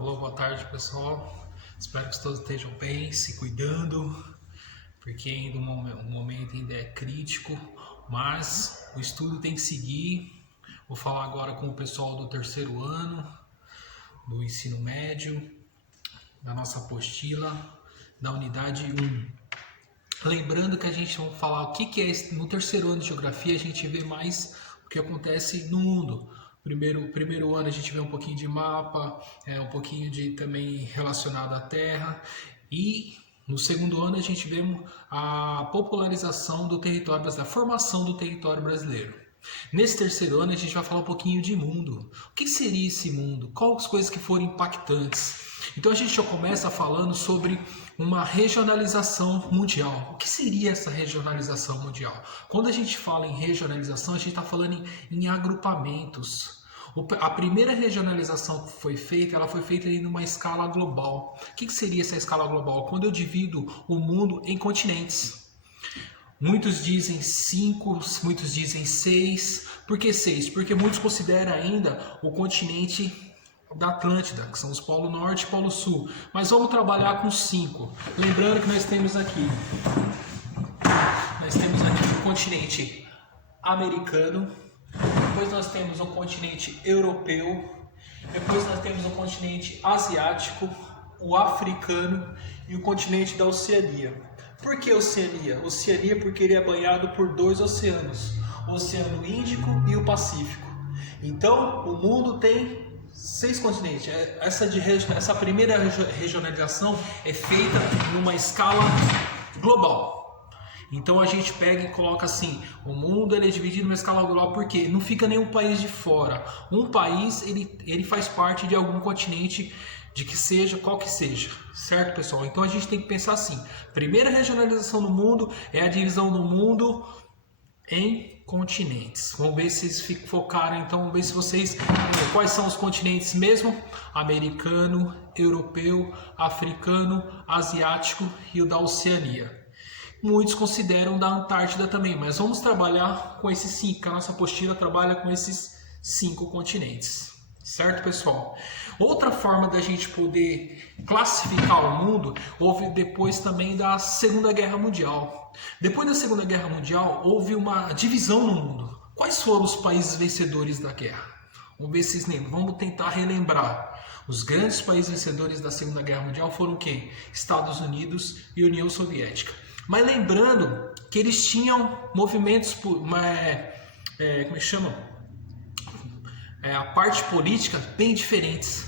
Alô, boa tarde, pessoal. Espero que todos estejam bem, se cuidando, porque ainda o momento ainda é crítico, mas o estudo tem que seguir. Vou falar agora com o pessoal do terceiro ano, do ensino médio, da nossa apostila, da unidade 1. Lembrando que a gente vai falar o que é no terceiro ano de geografia, a gente vê mais o que acontece no mundo. Primeiro ano a gente vê um pouquinho de mapa, um pouquinho de também relacionado à Terra, e no segundo ano a gente vê a popularização do território brasileiro, a formação do território brasileiro. Nesse terceiro ano a gente vai falar um pouquinho de mundo. O que seria esse mundo? Quais as coisas que foram impactantes? Então a gente já começa falando sobre uma regionalização mundial. O que seria essa regionalização mundial? Quando a gente fala em regionalização, a gente está falando em agrupamentos. A primeira regionalização que foi feita, ela foi feita em uma escala global. O que seria essa escala global? Quando eu divido o mundo em continentes. Muitos dizem 5, muitos dizem 6. Por que 6? Porque muitos consideram ainda o continente da Atlântida, que são os Polo Norte e Polo Sul. Mas vamos trabalhar com 5. Lembrando que nós temos aqui o continente americano, depois nós temos o continente europeu, depois nós temos o continente asiático, o africano e o continente da Oceania. Por que Oceania? Oceania porque ele é banhado por 2 oceanos, o Oceano Índico e o Pacífico. Então, o mundo tem 6 continentes. Essa primeira regionalização é feita numa escala global. Então a gente pega e coloca assim, o mundo ele é dividido numa escala global porque não fica nenhum país de fora. Um país ele faz parte de algum continente, de que seja, qual que seja, certo, pessoal? Então a gente tem que pensar assim, primeira regionalização do mundo é a divisão do mundo em continentes. Vamos ver se vocês focaram, então vamos ver se vocês, quais são os continentes mesmo? Americano, europeu, africano, asiático e o da Oceania. Muitos consideram da Antártida também, mas vamos trabalhar com esses 5, a nossa apostila trabalha com esses 5 continentes. Certo, pessoal? Outra forma da gente poder classificar o mundo houve depois também da Segunda Guerra Mundial. Depois da Segunda Guerra Mundial houve uma divisão no mundo. Quais foram os países vencedores da guerra? Vamos ver se vocês lembram. Vamos tentar relembrar. Os grandes países vencedores da Segunda Guerra Mundial foram quem? Estados Unidos e União Soviética. Mas lembrando que eles tinham movimentos, como é que chama? A parte política bem diferentes.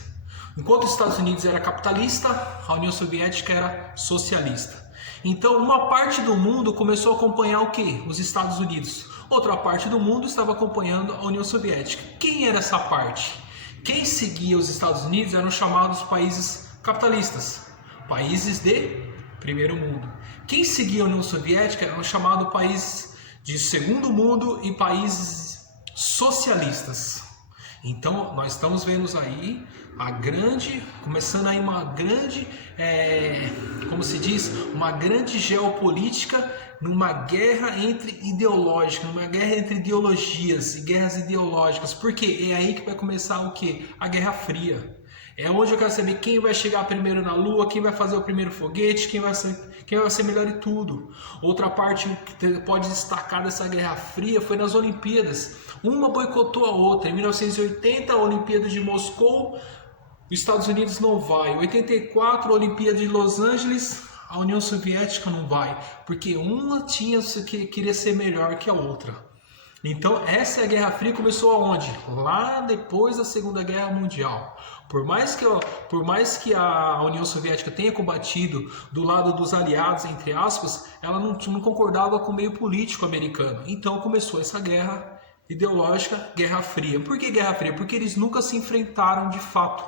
Enquanto os Estados Unidos era capitalista, a União Soviética era socialista. Então uma parte do mundo começou a acompanhar o quê? Os Estados Unidos. Outra parte do mundo estava acompanhando a União Soviética. Quem era essa parte? Quem seguia os Estados Unidos eram chamados países capitalistas, países de primeiro mundo. Quem seguia a União Soviética eram chamados países de segundo mundo e países socialistas. Então, nós estamos vendo aí começando aí uma grande, como se diz, uma grande geopolítica numa guerra ideológica, numa guerra entre ideologias e guerras ideológicas. Porque é aí que vai começar o quê? A Guerra Fria. É onde eu quero saber quem vai chegar primeiro na Lua, quem vai fazer o primeiro foguete, quem vai ser melhor em tudo. Outra parte que pode destacar dessa Guerra Fria foi nas Olimpíadas. Uma boicotou a outra. Em 1980, a Olimpíada de Moscou, os Estados Unidos não vai. Em 84, a Olimpíada de Los Angeles, a União Soviética não vai. Porque uma queria ser melhor que a outra. Então essa é a Guerra Fria, começou aonde? Lá depois da Segunda Guerra Mundial. Por mais que a União Soviética tenha combatido do lado dos aliados, entre aspas, ela não concordava com o meio político americano. Então começou essa guerra ideológica, Guerra Fria. Por que Guerra Fria? Porque eles nunca se enfrentaram de fato.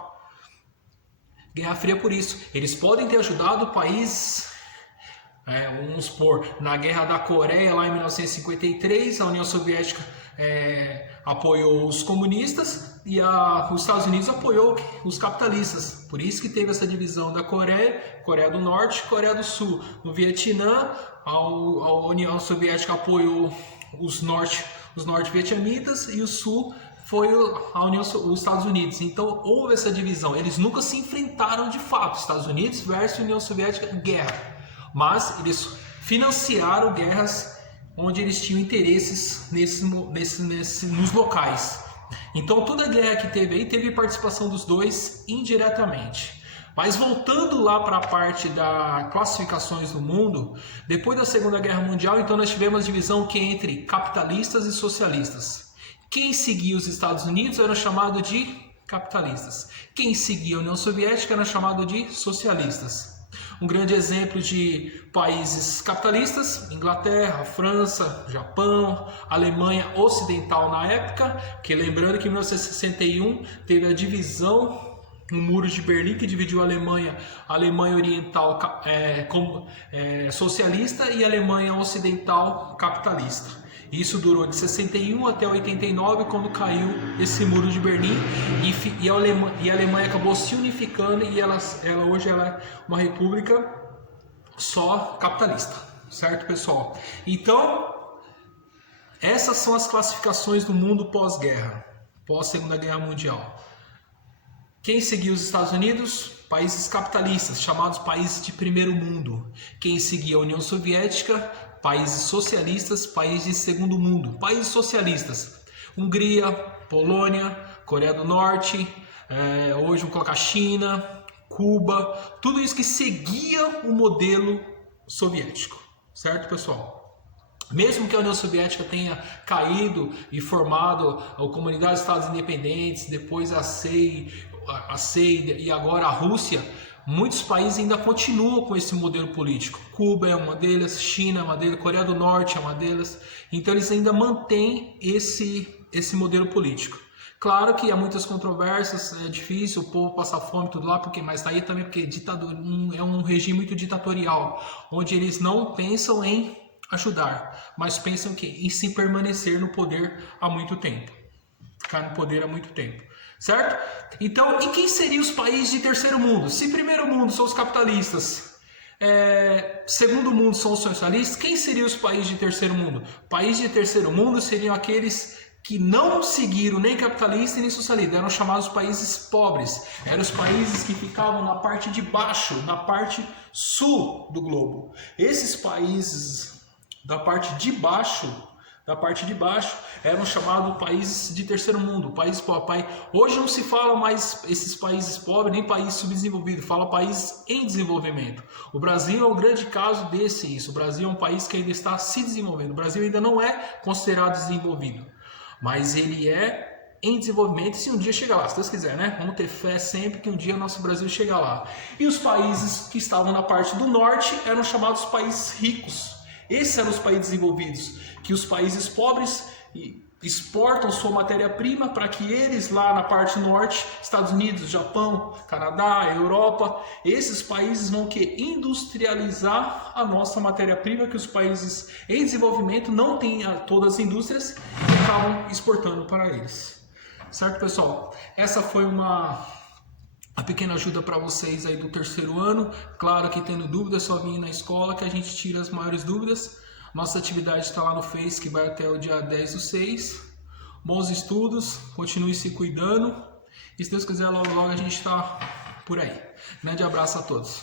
Guerra Fria por isso. Eles podem ter ajudado o país... vamos supor, na Guerra da Coreia, lá em 1953, a União Soviética apoiou os comunistas e os Estados Unidos apoiou os capitalistas. Por isso que teve essa divisão da Coreia do Norte e Coreia do Sul. No Vietnã, a União Soviética apoiou os norte-vietnamitas e o Sul foi os Estados Unidos. Então houve essa divisão. Eles nunca se enfrentaram de fato, Estados Unidos versus União Soviética, guerra. Mas eles financiaram guerras onde eles tinham interesses nos locais. Então toda a guerra que teve aí teve participação dos dois indiretamente. Mas voltando lá para a parte das classificações do mundo, depois da Segunda Guerra Mundial, então nós tivemos a divisão que é entre capitalistas e socialistas. Quem seguia os Estados Unidos era chamado de capitalistas. Quem seguia a União Soviética era chamado de socialistas. Um grande exemplo de países capitalistas: Inglaterra, França, Japão, Alemanha Ocidental na época, que lembrando que em 1961 teve a divisão no Muro de Berlim, que dividiu a Alemanha Oriental socialista e a Alemanha Ocidental capitalista. Isso durou de 61 até 89, quando caiu esse Muro de Berlim e a Alemanha acabou se unificando e hoje ela é uma república só capitalista, certo, pessoal? Então, essas são as classificações do mundo pós-guerra, pós-Segunda Guerra Mundial. Quem seguia os Estados Unidos? Países capitalistas, chamados países de primeiro mundo. Quem seguia a União Soviética? Países socialistas, países de segundo mundo. Países socialistas: Hungria, Polônia, Coreia do Norte, hoje vamos colocar China, Cuba, tudo isso que seguia o modelo soviético, certo, pessoal? Mesmo que a União Soviética tenha caído e formado a Comunidade de Estados Independentes, depois a CEI e agora a Rússia, muitos países ainda continuam com esse modelo político. Cuba é uma delas, China é uma delas, Coreia do Norte é uma delas. Então eles ainda mantêm esse modelo político. Claro que há muitas controvérsias, é difícil o povo passar fome tudo lá, mas aí também porque é um regime muito ditatorial, onde eles não pensam em ajudar, mas pensam em se permanecer no poder há muito tempo. Ficar no poder há muito tempo, certo? Então, e quem seriam os países de terceiro mundo? Se primeiro mundo são os capitalistas, segundo mundo são os socialistas, quem seriam os países de terceiro mundo? Países de terceiro mundo seriam aqueles que não seguiram nem capitalista nem socialista, eram chamados países pobres, eram os países que ficavam na parte de baixo, na parte sul do globo. Esses países da parte de baixo eram chamados países de terceiro mundo, países pobres. Hoje não se fala mais esses países pobres nem países subdesenvolvidos, fala países em desenvolvimento. O Brasil é um grande caso isso. O Brasil é um país que ainda está se desenvolvendo. O Brasil ainda não é considerado desenvolvido, mas ele é em desenvolvimento, se um dia chegar lá, se Deus quiser, né? Vamos ter fé sempre que um dia o nosso Brasil chega lá. E os países que estavam na parte do norte eram chamados países ricos. Esses eram os países desenvolvidos, que os países pobres exportam sua matéria-prima para que eles lá na parte norte, Estados Unidos, Japão, Canadá, Europa, esses países vão industrializar a nossa matéria-prima, que os países em desenvolvimento não têm todas as indústrias e acabam exportando para eles. Certo, pessoal? Essa foi a pequena ajuda para vocês aí do terceiro ano. Claro que tendo dúvidas, só vir na escola que a gente tira as maiores dúvidas. Nossa atividade está lá no Face, que vai até o dia 10/6. Bons estudos, continue se cuidando. E se Deus quiser, logo logo a gente está por aí. Grande abraço a todos.